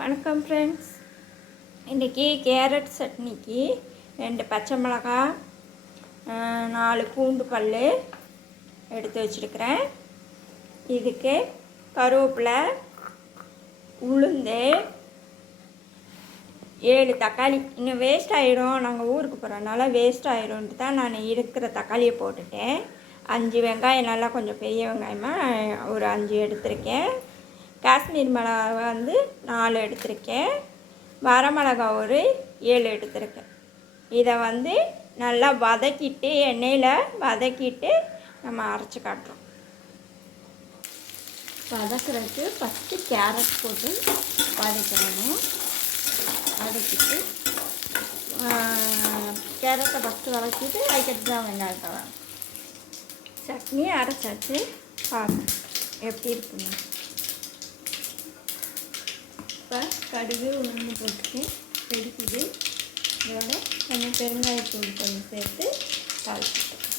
வணக்கம் ஃப்ரெண்ட்ஸ். இன்றைக்கி கேரட் சட்னிக்கு 2 பச்சை மிளகாய், 4 பூண்டு பல் எடுத்து வச்சுருக்கிறேன். இதுக்கு கருவேப்பிலை, உளுந்து, 7 தக்காளி. இன்னும் வேஸ்ட் ஆகிடும், நாங்கள் ஊருக்கு போகிறதுனால வேஸ்ட் ஆகிடும்ட்டு தான் நான் இருக்கிற தக்காளியை போட்டுட்டேன். 5 வெங்காயம், நல்லா கொஞ்சம் பெரிய வெங்காயமாக ஒரு 5 எடுத்திருக்கேன். காஷ்மீர் மிளகா 4 எடுத்திருக்கேன். வரமிளகா ஒரு 7 எடுத்திருக்கேன். இதை நல்லா வதக்கிட்டு, எண்ணெயில் வதக்கிட்டு நம்ம அரைச்சி காட்டுறோம். வதக்கிறதுக்கு ஃபஸ்ட்டு கேரட் போட்டு வதக்கிடணும். வதக்கிட்டு கேரட்டை ஃபஸ்ட்டு வதக்கிட்டு அதுக்கடுத்து தான் வெங்காயத்தை வரும். சட்னி அரைச்சாச்சு, பார்க்கணும் எப்படி இருக்குங்க. இப்போ கடுகு உளுந்து போட்டு வெடிக்குது. இதோட கொஞ்சம் பெருங்காயத்தூள் கொஞ்சம் சேர்த்து தாளிச்சிட்டோம்.